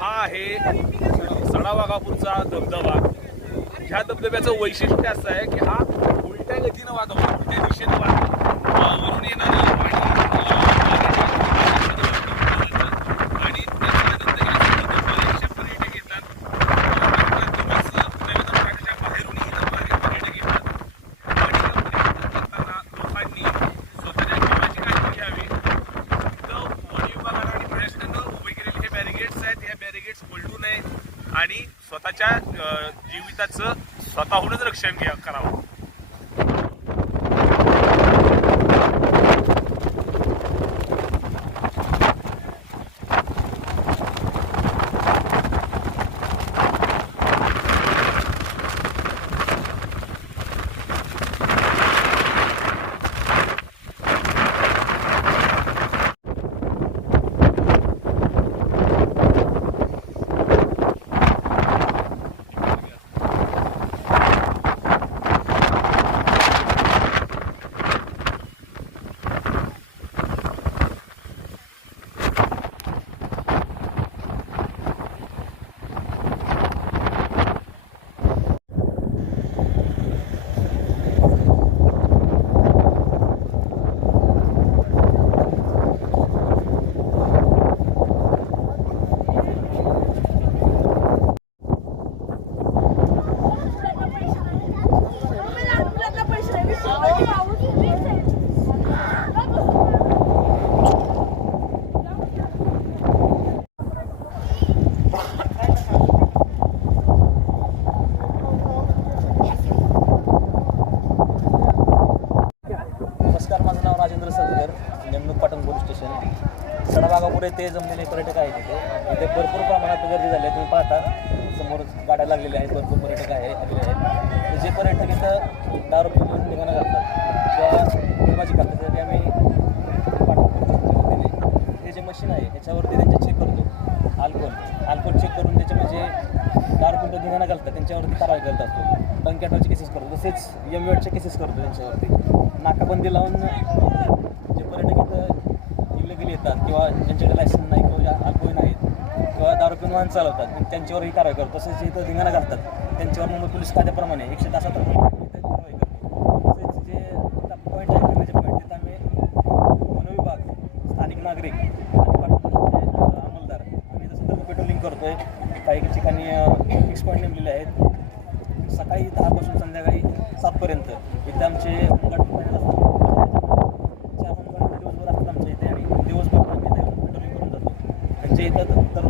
हा आहे सडावाघापूरचा धबधबा। ह्या धबधब्याचं वैशिष्ट्य असं आहे की हा उलट्या गतीनं वाहतो, उलट्या दिशेने वाहतो। वरून येणारं पाणी आणि त्याच्यानंतर बरेचसे पर्यटक येतात। बाहेरूनही पर्यटक येतात। करताना लोकांनी स्वतःच्या जीवाची काळजी घ्यावी। वन विभागानं आणि प्रशासनानं उभे केलेले हे बॅरिगेड्स आहेत, या बॅरिगेड्स पलटू नये आणि स्वतःच्या जीविताचं स्वतःहूनच रक्षण करावं। सडावाघापूर येथे जमलेले पर्यटक आहेत इथे भरपूर प्रमाणात गर्दी झाली आहे। तुम्ही पाहता समोर गाड्या लागलेल्या आहेत, भरपूर पर्यटक आलेले आहेत। जे पर्यटक इथं दारू पिऊन निघाणं घालतात किंवा निर्माची करतात त्यासाठी आम्ही हे जे मशीन आहे ह्याच्यावरती त्यांचे चेक करतो। अल्कोहोल चेक करून त्याचे म्हणजे दारू पिऊन निघाणं घालतात त्यांच्यावरती कारवाई करत असतो। बंकेटवरचे केसेस करतो, तसेच एमवेटचे केसेस करतो त्यांच्यावरती। नाकाबंदी लावून जे पर्यटक इथं इलिगली येतात किंवा ज्यांच्याकडे लायसन नाही किंवा अल्कोहोल नाहीत किंवा दारू पिऊन वाहन चालवतात त्यांच्यावरही कारवाई करतो। तसेच इथं धिंगाणा घालतात त्यांच्यावर मुंबई पोलीस कायद्याप्रमाणे 167 कारवाई करतो। तसेच जे पॉईंट आहे फिरण्याचे पॉईंट तिथं आम्ही वन विभाग, स्थानिक नागरिक आणि अंमलदार आम्ही इथं सतर्क पेट्रोलिंग करतो आहे। काही ठिकाणी फिक्स पॉईंट नेमलेले आहेत। सकाळी 10 पासून संध्याकाळी 7 पर्यंत इथे आमचे होमगार्ड दिवसभर असतात आमच्या इथे आणि दिवसभर आम्ही इथे पेट्रोलिंग करून जातो। त्यांच्या इथं तर